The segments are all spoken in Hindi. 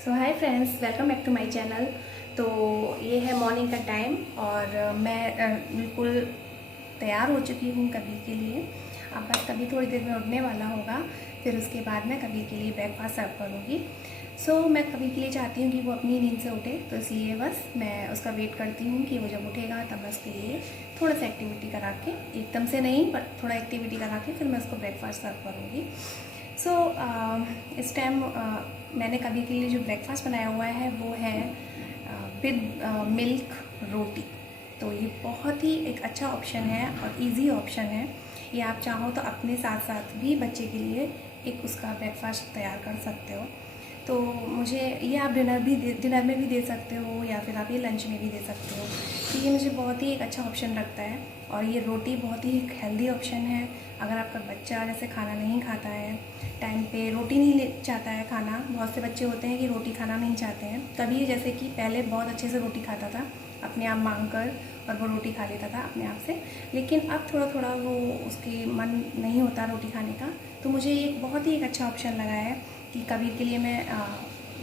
So hi friends, welcome back to my channel. तो ये है मॉर्निंग का टाइम और मैं बिल्कुल तैयार हो चुकी हूँ कबीर के लिए। अब बस कभी थोड़ी देर में उठने वाला होगा, फिर उसके बाद मैं कबीर के लिए ब्रेकफास्ट सर्व करूँगी। मैं कबीर के लिए चाहती हूँ कि वो अपनी नींद से उठे, तो इसलिए बस मैं उसका वेट करती हूँ कि वो जब उठेगा तब मैं उसके लिए थोड़ा सा एक्टिविटी करा के, एकदम से नहीं पर थोड़ा एक्टिविटी करा के फिर मैं उसको ब्रेकफास्ट सर्व करूँगी। इस टाइम मैंने कभी के लिए जो ब्रेकफास्ट बनाया हुआ है वो है विद मिल्क रोटी। तो ये बहुत ही एक अच्छा ऑप्शन है और इजी ऑप्शन है। ये आप चाहो तो अपने साथ साथ भी बच्चे के लिए एक उसका ब्रेकफास्ट तैयार कर सकते हो। तो मुझे ये आप डिनर में भी दे सकते हो या फिर आप ये लंच में भी दे सकते हो। तो ये मुझे बहुत ही एक अच्छा ऑप्शन लगता है। और ये रोटी बहुत ही एक हेल्दी ऑप्शन है। अगर आपका बच्चा जैसे खाना नहीं खाता है, टाइम पे रोटी नहीं चाहता है खाना, बहुत से बच्चे होते हैं कि रोटी खाना नहीं चाहते हैं। कभी जैसे कि पहले बहुत अच्छे से रोटी खाता था अपने आप मांग कर, और वो रोटी खा लेता था अपने आप से, लेकिन अब थोड़ा थोड़ा वो उसके मन नहीं होता रोटी खाने का। तो मुझे एक बहुत ही एक अच्छा ऑप्शन लगा है कि कबीर के लिए मैं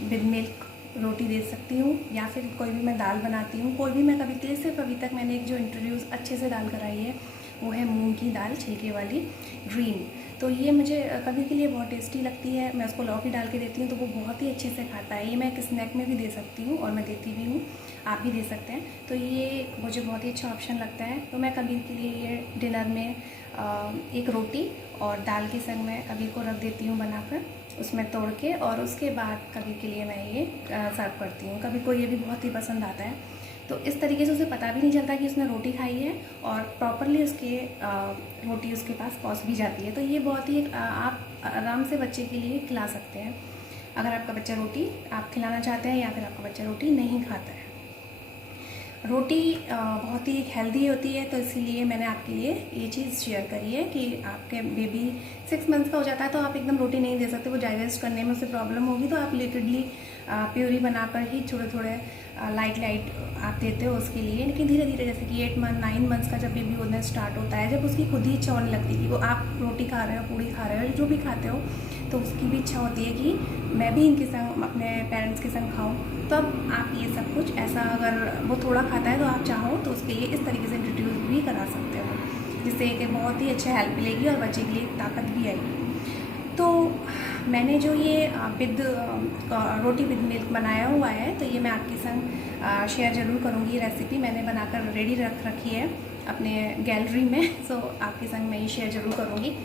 विद मिल्क रोटी दे सकती हूँ, या फिर कोई भी मैं दाल बनाती हूँ, कोई भी मैं कभी के लिए सिर्फ अभी तक मैंने एक जो इंट्रोड्यूस अच्छे से दाल कराई है वो है मूंग की दाल छिलके वाली ग्रीन। तो ये मुझे कभी के लिए बहुत टेस्टी लगती है। मैं उसको लौकी डाल के देती हूँ तो वो बहुत ही अच्छे से खाता है। ये मैं एक स्नैक में भी दे सकती हूँ और मैं देती भी हूँ, आप भी दे सकते हैं। तो ये मुझे बहुत ही अच्छा ऑप्शन लगता है। तो मैं कबीर के लिए ये डिनर में एक रोटी और दाल के संग में कबीर को रख देती हूँ बनाकर, उसमें तोड़ के, और उसके बाद कबीर के लिए मैं ये सर्व करती हूँ। कबीर को ये भी बहुत ही पसंद आता है। तो इस तरीके से उसे पता भी नहीं चलता कि उसने रोटी खाई है, और प्रॉपरली उसके रोटी उसके पास पहुंच भी जाती है। तो ये बहुत ही आप आराम से बच्चे के लिए खिला सकते हैं, अगर आपका बच्चा रोटी आप खिलाना चाहते हैं या फिर आपका बच्चा रोटी नहीं खाता है। रोटी बहुत ही हेल्दी होती है, तो इसीलिए मैंने आपके लिए ये चीज़ शेयर करी है कि आपके बेबी 6 मंथ्स का हो जाता है तो आप एकदम रोटी नहीं दे सकते, वो डाइजेस्ट करने में उसे प्रॉब्लम होगी। तो आप लिक्विडली प्यूरी बनाकर ही थोड़े थोड़े लाइट आप देते हो उसके लिए। लेकिन धीरे धीरे जैसे कि 8 मंथ 9 मंथ्स का जब बेबी होना स्टार्ट होता है, जब उसकी खुद ही इच्छा होने लगती है कि वो आप रोटी खा रहे हो, पूड़ी खा रहे हो, जो भी खाते हो, तो उसकी भी इच्छा होती है कि मैं भी इनके संग अपने पेरेंट्स के संग खाऊं। तब आप ये सब कुछ ऐसा, अगर वो थोड़ा खाता है तो आप चाहो तो उसके लिए इस तरीके से इंट्रोड्यूस भी करा सकते हो, जिससे कि बहुत ही अच्छा हेल्प मिलेगी और बच्चे के लिए ताकत भी आएगी। तो मैंने जो ये विद रोटी विद मिल्क बनाया हुआ है, तो ये मैं आपके संग शेयर ज़रूर करूँगी। ये रेसिपी मैंने बनाकर रेडी रख रखी है अपने गैलरी में। आपके संग मैं ये शेयर ज़रूर करूँगी।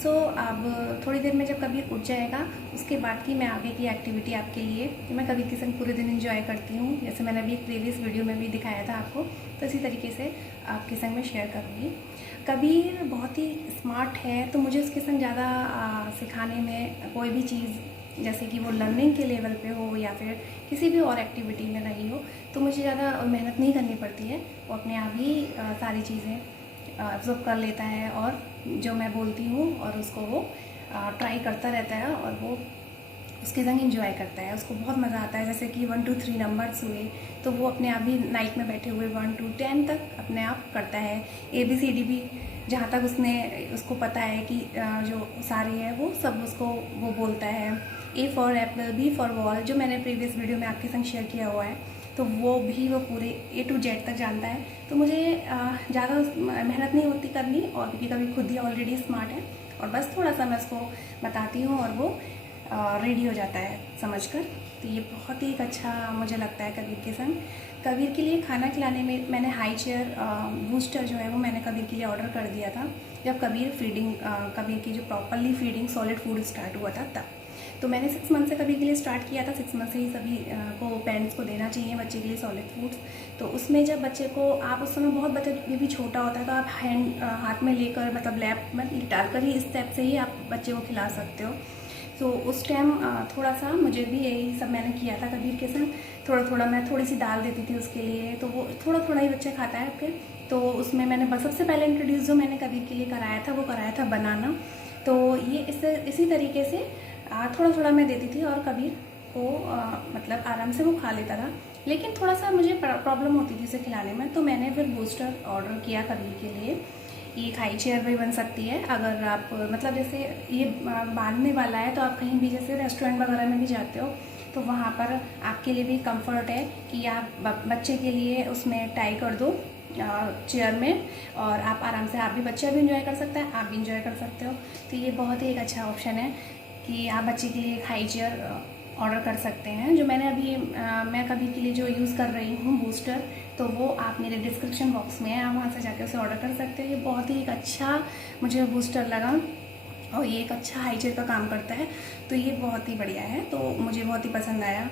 अब थोड़ी देर में जब कबीर उठ जाएगा, उसके बाद की मैं आगे की एक्टिविटी आपके लिए, कि मैं कबीर के संग पूरे दिन एंजॉय करती हूँ, जैसे मैंने अभी एक प्रीवियस वीडियो में भी दिखाया था आपको, तो इसी तरीके से आपके संग मैं शेयर करूँगी। कबीर बहुत ही स्मार्ट है, तो मुझे उसके संग ज़्यादा सिखाने में कोई भी चीज़, जैसे कि वो लर्निंग के लेवल पे हो या फिर किसी भी और एक्टिविटी में रही हो, तो मुझे ज़्यादा मेहनत नहीं करनी पड़ती है। वो अपने आप ही सारी चीज़ें ऑब्जर्व कर लेता है, और जो मैं बोलती हूँ और उसको वो ट्राई करता रहता है, और वो उसके संग इंजॉय करता है। उसको बहुत मज़ा आता है। जैसे कि 1 2 3 नंबर्स हुए तो वो अपने आप ही नाइट में बैठे हुए 1 2 10 तक अपने आप करता है। ABCD भी जहाँ तक उसको पता है कि जो सारी है वो सब उसको वो बोलता है। A for Apple, B for ball, जो मैंने प्रीवियस वीडियो में आपके संग शेयर किया हुआ है, तो वो भी वो पूरे A to Z तक जानता है। तो मुझे ज़्यादा मेहनत नहीं होती करनी, और क्योंकि कभी खुद ही ऑलरेडी स्मार्ट है, और बस थोड़ा सा मैं उसको बताती हूँ और वो रेडी हो जाता है समझकर। तो ये बहुत ही एक अच्छा मुझे लगता है कबीर के संग। कबीर के लिए खाना खिलाने में मैंने हाई चेयर बूस्टर जो है वो मैंने कबीर के लिए ऑर्डर कर दिया था, जब कबीर की जो properly feeding solid food start हुआ था तब। तो मैंने 6 मंथ से कबीर के लिए स्टार्ट किया था। 6 मंथ से ही सभी को पेरेंट्स को देना चाहिए बच्चे के लिए सॉलिड फूड्स। तो उसमें जब बच्चे को आप उस समय बहुत बच्चा भी छोटा होता है, तो आप हाथ में लेकर, मतलब लैप में डालकर ही, इस स्टेप से ही आप बच्चे को खिला सकते हो। तो उस टाइम थोड़ा सा मुझे भी यही सब मैंने किया था कबीर के संग। थोड़ा थोड़ा मैं थोड़ी सी दाल देती थी उसके लिए, तो वो थोड़ा थोड़ा ही बच्चा खाता है आपके। तो उसमें मैंने सबसे पहले इंट्रोड्यूस जो मैंने कबीर के लिए कराया था वो कराया था बनाना। तो ये इसी तरीके से थोड़ा थोड़ा मैं देती थी, और कबीर को मतलब आराम से वो खा लेता था। लेकिन थोड़ा सा मुझे प्रॉब्लम होती थी उसे खिलाने में, तो मैंने फिर बूस्टर ऑर्डर किया कबीर के लिए। ये हाई चेयर भी बन सकती है, अगर आप मतलब जैसे ये बांधने वाला है, तो आप कहीं भी जैसे रेस्टोरेंट वगैरह में भी जाते हो तो वहाँ पर आपके लिए भी कंफर्ट है कि आप बच्चे के लिए उसमें टाई कर दो चेयर में, और आप आराम से, आप भी, बच्चा भी इंजॉय कर सकता है, आप भी इंजॉय कर सकते हो। तो ये बहुत ही एक अच्छा ऑप्शन है कि आप बच्चे के लिए एक हाई चेयर ऑर्डर कर सकते हैं। जो मैंने अभी मैं कभी के लिए जो यूज़ कर रही हूँ बूस्टर, तो वो आप मेरे डिस्क्रिप्शन बॉक्स में है, आप वहाँ से जाके उसे ऑर्डर कर सकते हो। ये बहुत ही एक अच्छा मुझे बूस्टर लगा और ये एक अच्छा हाई चेयर का काम करता है, तो ये बहुत ही बढ़िया है, तो मुझे बहुत ही पसंद आया।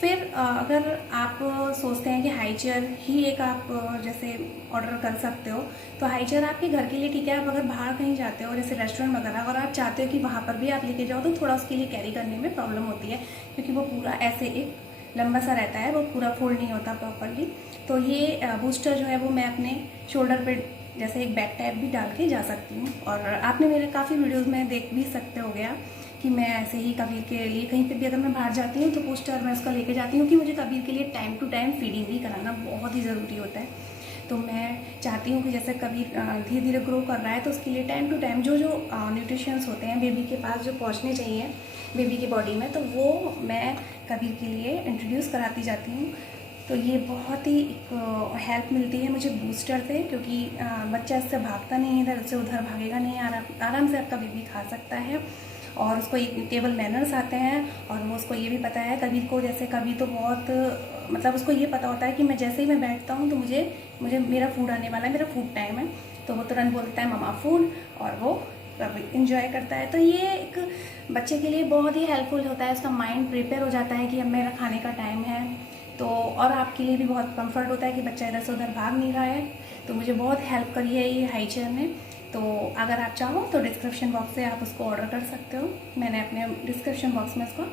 फिर अगर आप सोचते हैं कि हाई चेयर ही एक आप जैसे ऑर्डर कर सकते हो, तो हाई चेयर आपके घर के लिए ठीक है। आप अगर बाहर कहीं जाते हो जैसे रेस्टोरेंट वगैरह, अगर आप चाहते हो कि वहाँ पर भी आप लेके जाओ, तो थोड़ा उसके लिए कैरी करने में प्रॉब्लम होती है, क्योंकि वो पूरा ऐसे एक लंबा सा रहता है, वो पूरा फोल्ड नहीं होता प्रॉपरली। तो ये बूस्टर जो है वो मैं अपने शोल्डर पे जैसे एक बैग टाइप भी डाल के जा सकती हूँ। और आपने मेरे काफ़ी वीडियोज़ में देख भी सकते हो गया कि मैं ऐसे ही कबीर के लिए कहीं पे भी अगर मैं बाहर जाती हूँ तो बूस्टर मैं उसका लेके जाती हूँ कि मुझे कबीर के लिए टाइम टू टाइम फीडिंग भी कराना बहुत ही ज़रूरी होता है। तो मैं चाहती हूँ कि जैसे कबीर धीरे धीरे ग्रो कर रहा है, तो उसके लिए टाइम टू टाइम जो जो न्यूट्रिशंस होते हैं बेबी के पास जो पहुँचने चाहिए बेबी की बॉडी में, तो वो मैं कबीर के लिए इंट्रोड्यूस कराती जाती हूँ। तो ये बहुत ही हेल्प मिलती है मुझे बूस्टर से, क्योंकि बच्चा इससे भागता नहीं है, इधर से उधर भागेगा नहीं, आराम से आपका बेबी खा सकता है। और उसको एक टेबल मैनर्स आते हैं, और वो उसको ये भी पता है कबीर को, जैसे कभी तो बहुत मतलब उसको ये पता होता है कि मैं जैसे ही मैं बैठता हूँ तो मुझे मेरा फूड आने वाला है, मेरा फूड टाइम है, तो वो तुरंत बोलता है मम्मा फूड, और वो इंजॉय करता है। तो ये एक बच्चे के लिए बहुत ही हेल्पफुल होता है, उसका माइंड प्रिपेयर हो जाता है कि अब मेरा खाने का टाइम है। तो और आपके लिए भी बहुत कंफर्ट होता है कि बच्चा इधर से उधर भाग नहीं रहा है। तो मुझे बहुत हेल्प करी है ये हाई चेयर ने। तो अगर आप चाहो तो डिस्क्रिप्शन बॉक्स से आप उसको ऑर्डर कर सकते हो, मैंने अपने डिस्क्रिप्शन बॉक्स में उसका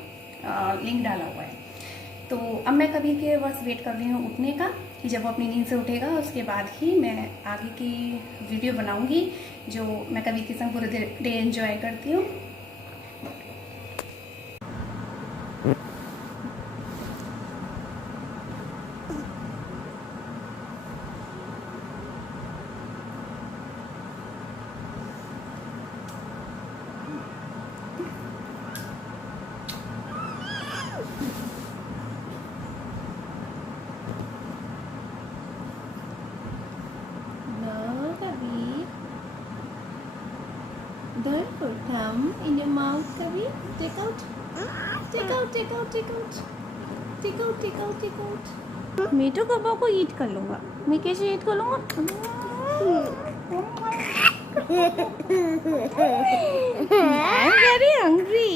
लिंक डाला हुआ है। तो अब मैं कभी के बस वेट कर रही हूँ उठने का, कि जब वो अपनी नींद से उठेगा उसके बाद ही मैं आगे की वीडियो बनाऊँगी, जो मैं कभी के संग पूरे डे एंजॉय करती हूँ। Don't put thumb in your mouth, Kabir. Take out. Take out, take out, take out. Take out, take out, take out. मैं तो कब्बा को ईट कर लूँगा। मैं कैसे ईट कर लूँगा? I'm very hungry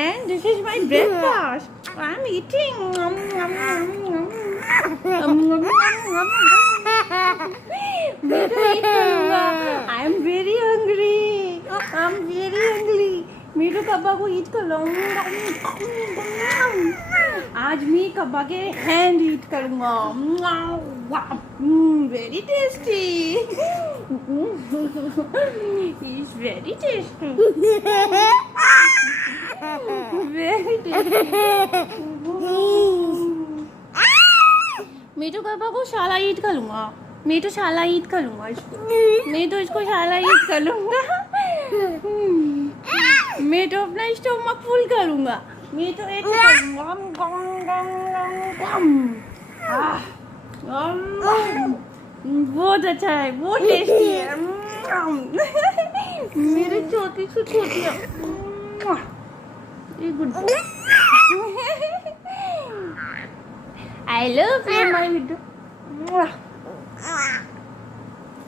and this is my breakfast. I'm eating. मैं तो ईट करूँगा। I'm very hungry. I'm very hungry. मैं तो कब्बा को ईट कर लूँगा। आज मैं कब्बा के हैंड ईट करूँगा। Very tasty. It's very tasty. Very tasty. मैं तो कब्बा को शाला ईट कर लूँगा। मैं तो शाला ईट कर लूँगा इसको। मैं तो इसको शाला ईट कर लूँगा। मैं तो अपना स्टोमक फुल करूँगा। मैं तो एक बहुत अच्छा है, बहुत टेस्टी है। मेरी छोटी सी छोटी है। Good. I love you my video.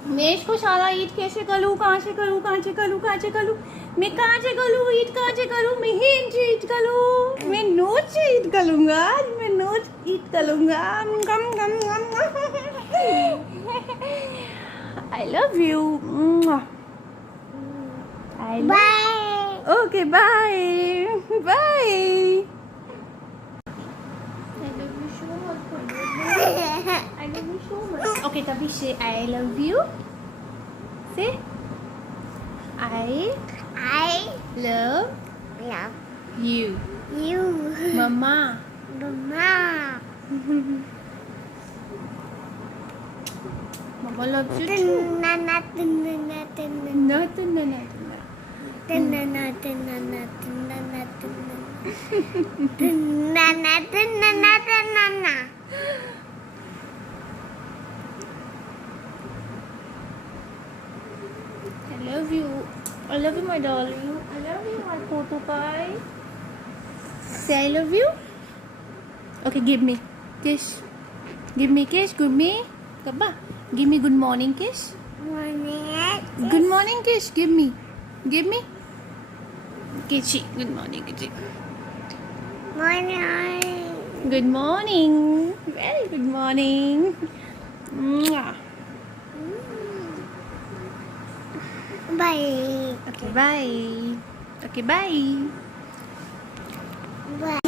मैं इसको सारा ईट कैसे करूँ, कहाँ से करूँ, कहाँ से करूँ, कहाँ से करूँ, मैं कहाँ से करूँ, ईट कहाँ से करूँ, मैं हैंड से ईट करूँ, मैं नोज से ईट करूँगा, आज मैं नोज ईट करूँगा। I love you. Bye. Okay bye bye. I love you so much. Okay, Tabi, say I love you. Say I love you. Mama. Mama loves you too. No. Nana, nana, nana. I love you, my darling. I love you, my photo pie. Say I love you. Okay, give me kiss. Give me kiss. Give me. Kabba. Give me good morning kiss. Good morning kiss. Give me. Give me. Kissy. Good morning, Kissy. Morning. Good morning. Very good morning. Mwah. Bye. Okay, bye. Okay, bye. Bye.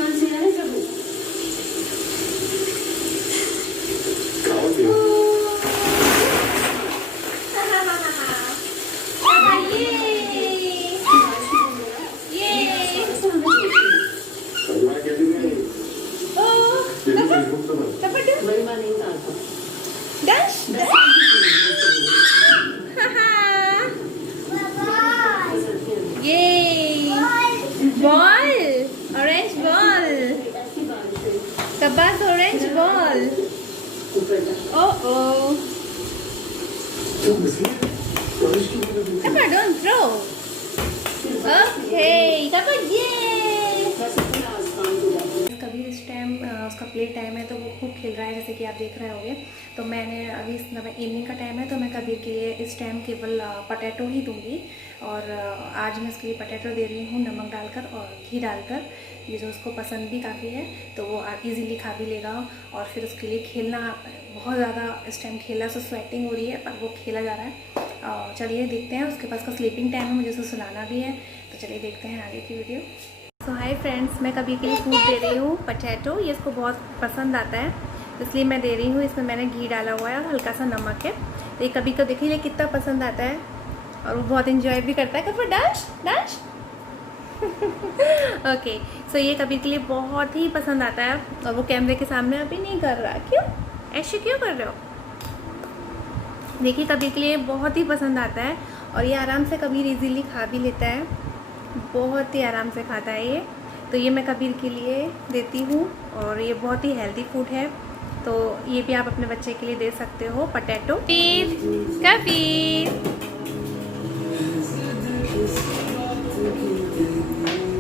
Dash. Yay! Ball! Orange ball! Kabba's orange ball! Oh! Kabba, don't throw! Okay! Kabba, yay! Kabir इस टाइम उसका प्ले टाइम है तो वो खूब खेल रहा है, जैसे कि आप देख रहे होंगे। तो मैंने अभी इवनिंग का टाइम है तो मैं कबीर के लिए इस टाइम केवल पटेटो ही दूंगी। और आज मैं इसके लिए पटेटो दे रही हूँ नमक डालकर और घी डालकर, ये जो उसको पसंद भी काफ़ी है तो वो इजीली खा भी लेगा। और फिर उसके लिए खेलना बहुत ज़्यादा इस टाइम खेला, सो स्वेटिंग हो रही है पर वो खेला जा रहा है। चलिए देखते हैं, उसके पास का स्लीपिंग टाइम है, मुझे उसे सुलाना भी है, तो चलिए देखते हैं आगे की वीडियो। तो हाय फ्रेंड्स, मैं कबीर के लिए फूड दे रही हूँ पटेटो। ये इसको बहुत पसंद आता है इसलिए मैं दे रही हूँ। इसमें मैंने घी डाला हुआ है और हल्का सा नमक है। तो ये कभी कभी देखिए कितना पसंद आता है और वो बहुत इंजॉय भी करता है। कभी डांस डांस ओके, सो ये कबीर के लिए बहुत ही पसंद आता है और वो कैमरे के सामने अभी नहीं कर रहा। क्यों ऐसे क्यों कर रहे हो? देखिए कबीर के लिए बहुत ही पसंद आता है और ये आराम से कबीर इजीली खा भी लेता है, बहुत ही आराम से खाता है ये। तो ये मैं कबीर के लिए देती हूँ और ये बहुत ही हेल्दी फूड है, तो ये भी आप अपने बच्चे के लिए दे सकते हो potato. Kabir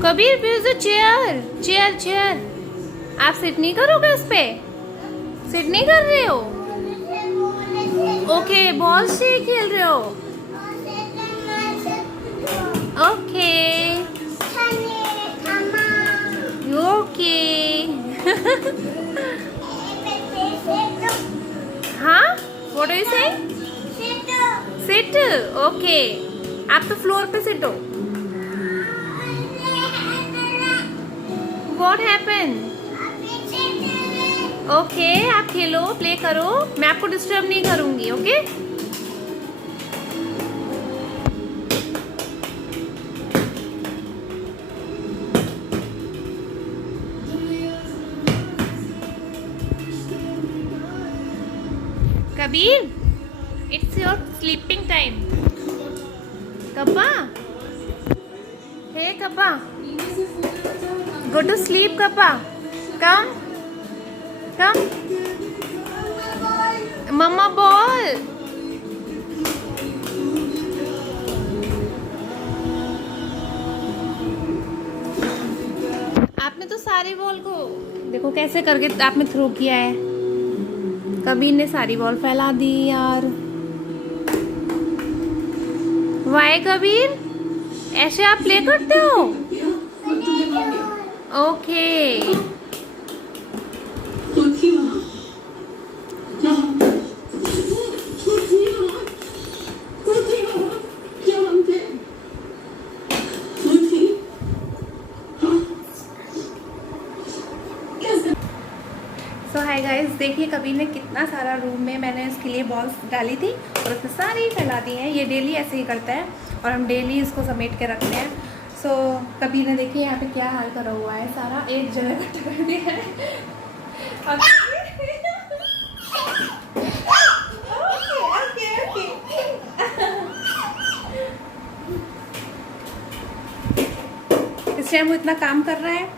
Kabir please chair chair chair. आप सिट नहीं करोगे उस पे? सिट नहीं कर रहे हो? ओके, बॉल से खेल रहे हो? ओके ओके हाँ, what are you saying? Sit. Okay, आप तो फ्लोर पे सिट हो। What happen? ओके, आप खेलो, प्ले करो, मैं आपको डिस्टर्ब नहीं करूंगी। Okay Kabir, it's your sleeping time. Kabba, hey Kabba, go to sleep. Kabba, come, come. Mama ball. आपने तो सारे बॉल को देखो कैसे करके आपने थ्रो किया है। कबीर ने सारी बॉल फैला दी यार। वाई कबीर, ऐसे आप प्ले करते हो? ओके सो हाय गाइस, देखिए कबीर ने कितना सारा रूम में मैंने इसके लिए बॉल्स डाली थी और उसने सारी फैला दी हैं। ये डेली ऐसे ही करता है और हम डेली इसको समेट के रखते हैं। सो कबीर ने देखिए यहाँ पे क्या हाल करा हुआ है, सारा एक जगह इकट्ठा कर दिया है। इस टाइम वो इतना काम कर रहा है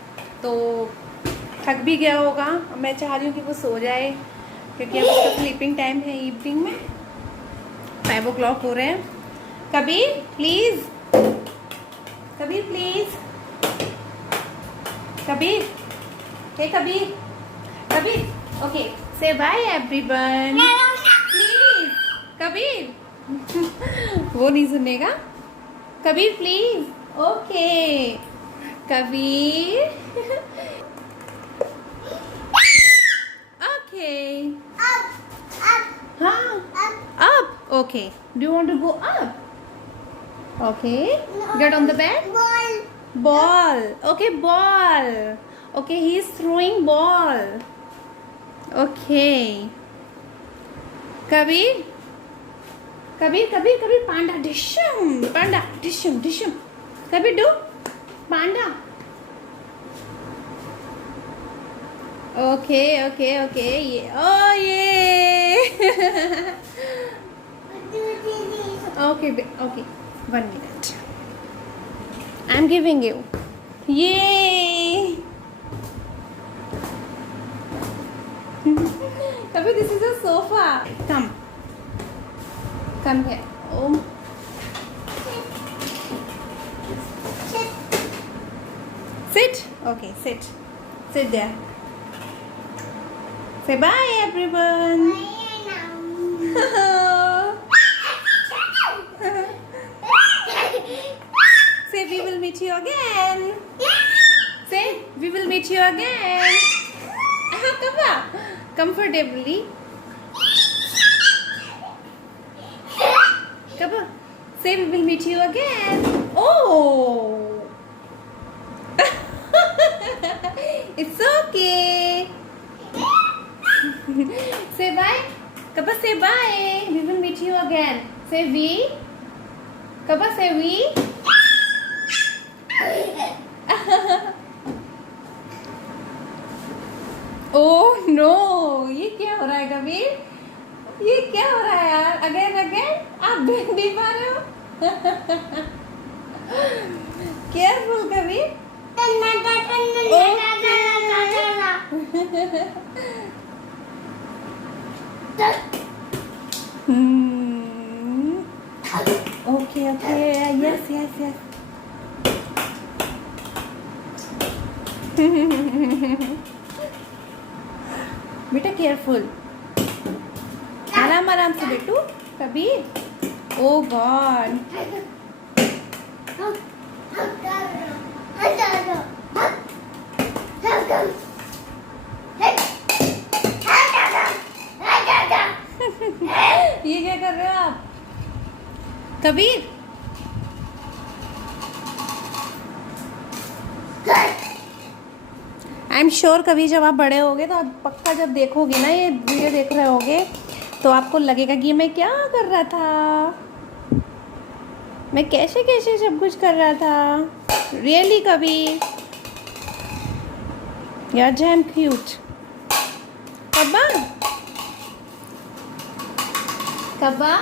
तो थक भी गया होगा। मैं चाह रही हूँ कि वो सो जाए, क्योंकि अब उसका स्लीपिंग टाइम है इवनिंग में। 5 o'clock हो रहे हैं। Kabir please, Kabir please, Kabir, hey Kabir, Kabir, okay say bye everyone please. Kabir वो नहीं सुनेगा। Kabir please, okay Kabir, okay हाँ up, okay do you want to go up? Okay get on the bed. Ball. Okay, ball. Okay, he is throwing ball. Okay. Kabir. Kabir, Kabir, Kabir. Panda. Dishum. Panda. Dishum. Dishum. Kabir, do. Panda. Okay, okay, okay. Yeah. Oh, yeah. Okay, okay. 1 minute. I'm giving you. Yay! Kabir, this is a sofa. Come. Come here. Oh. Sit. Okay, sit. Sit there. Say bye, everyone. Say we will meet you again. Say we will meet you again. Come on. Comfortably. Come on. Say we will meet you again. Oh. It's okay. Say bye. Kappa, say bye. We will meet you again. Say we. Kappa, say we. Oh no, ये क्या हो रहा है कबीर? ये क्या हो रहा है यार? अगेन अगेन आप भिंडी पा रहे हो? Careful Kabir. Okay okay yes yes yes. बेटा केयरफुल, आराम आराम से बेटू। कबीर ओ गॉड, ये क्या कर रहे हो आप? कबीर आई एम श्योर कभी जब आप बड़े होगे तो आप पक्का जब देखोगे ना, ये वीडियो देख रहे होगे, तो आपको लगेगा कि मैं क्या कर रहा था, मैं कैसे कैसे सब कुछ कर रहा था। रियली कभी यार जैम क्यूट। कब्बा कब्बा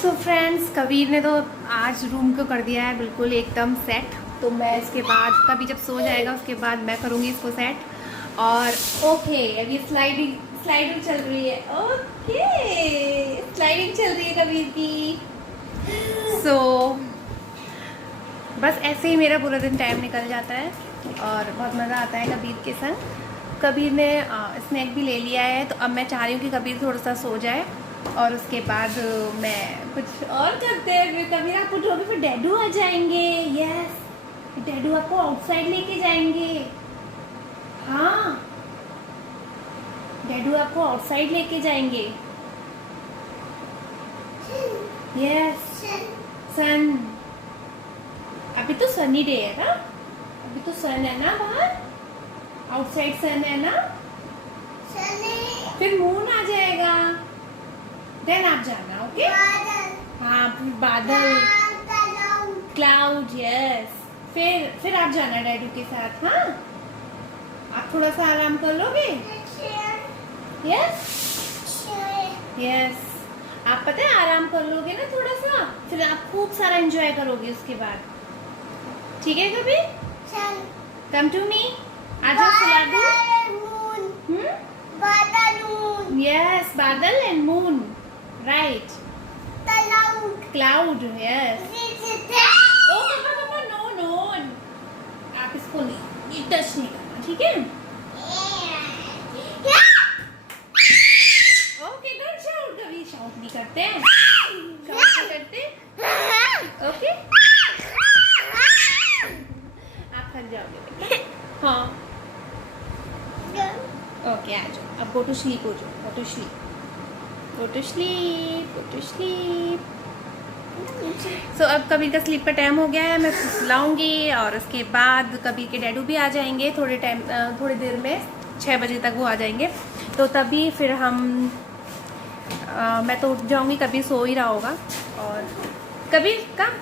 सो फ्रेंड्स, कबीर ने तो आज रूम को कर दिया है बिल्कुल एकदम सेट। तो मैं इसके बाद कभी जब सो जाएगा उसके बाद मैं करूँगी इसको सेट। और ओके अभी स्लाइडिंग चल रही है। ओके स्लाइडिंग चल रही है कबीर की। सो बस ऐसे ही मेरा पूरा दिन टाइम निकल जाता है और बहुत मज़ा आता है कबीर के संग। कबीर ने स्नैक भी ले लिया है, तो अब मैं चाह रही हूँ कि कबीर थोड़ा सा सो जाए और उसके बाद मैं कुछ और करते हैं। फिर कबीर आप उठोगे फिर डैडू आ जाएंगे। यस डैडू आपको आउटसाइड लेके जाएंगे। हाँ डैडू आपको आउटसाइड लेके जाएंगे। यस सन, अभी तो सनी डे है ना, अभी तो सन है ना बाहर, आउटसाइड सन है ना, फिर मून आ जाएगा, देन आप जाना। ओके हाँ फिर बादल, क्लाउड, यस फिर आप जाना डैडू के साथ। हाँ, आप थोड़ा सा आराम कर लोगे। यस यस, आप पता है आराम कर लोगे ना थोड़ा सा, फिर आप खूब सारा एंजॉय करोगे उसके बाद। ठीक है कभी? कम टू मी, आजा सुला दूं। Yes, badal and moon, right. Cloud, yes. ओ पापा नो नो, आप इसको नहीं, टच नहीं करना, ठीक है? ओके, डोंट शाउट, कभी शाउट नहीं करते हैं, शाउट नहीं करते। ओके, आप थक जाओगे बेटा। हाँ ओके, आ जाओ, अब गो टू स्लीप हो जाओ, go to sleep, go to sleep, go to sleep. So अब कबीर का स्लीप का टाइम हो गया है, मैं सुलाऊंगी और उसके बाद कबीर के डैडू भी आ जाएंगे थोड़ी देर में, 6 बजे तक वो आ जाएंगे। तो तभी फिर मैं तो उठ जाऊंगी, कबीर सो ही रहा होगा। और कबीर कब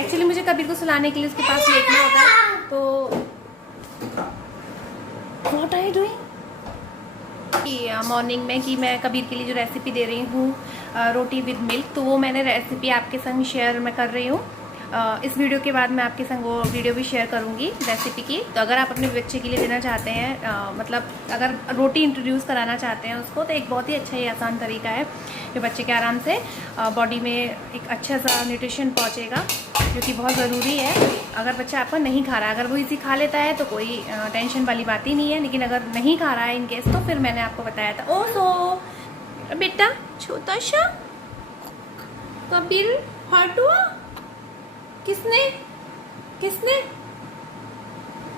एक्चुअली मुझे कबीर को सुलाने के लिए उसके पास लेटना होता है। तो what are you doing? Morning में कि मैं कबीर के लिए जो रेसिपी दे रही हूँ रोटी विद मिल्क, तो वो मैंने रेसिपी आपके संग शेयर मैं कर रही हूँ। इस वीडियो के बाद मैं आपके संग वो वीडियो भी शेयर करूँगी रेसिपी की। तो अगर आप अपने बच्चे के लिए देना चाहते हैं, मतलब अगर रोटी इंट्रोड्यूस कराना चाहते हैं उसको, तो एक बहुत ही अच्छा ही आसान तरीका है जो बच्चे के आराम से बॉडी में एक अच्छा सा न्यूट्रिशन पहुँचेगा, जो कि बहुत ज़रूरी है। अगर बच्चा आपका नहीं खा रहा है, अगर वो इसी खा लेता है तो कोई टेंशन वाली बात ही नहीं है, लेकिन अगर नहीं खा रहा है इन केस, तो फिर मैंने आपको बताया था। ओ सो बेटा छोटा सा कबीर हर्ट हुआ, किसने?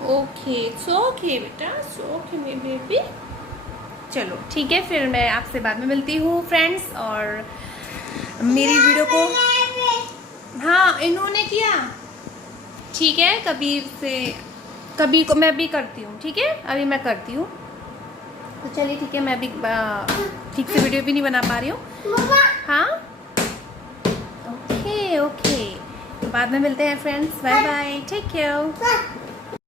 ओके, इट्स ओके बेटा, इट्स ओके मेरी बेबी। चलो ठीक है, फिर मैं आपसे बाद में मिलती हूँ फ्रेंड्स। और मेरी वीडियो को, हाँ इन्होंने किया, ठीक है, कबीर को मैं भी करती हूँ, ठीक है, अभी मैं करती हूँ। तो चलिए ठीक है, मैं अभी ठीक से वीडियो भी नहीं बना पा रही हूँ। हाँ ओके, बाद में मिलते हैं friends, bye bye, take care.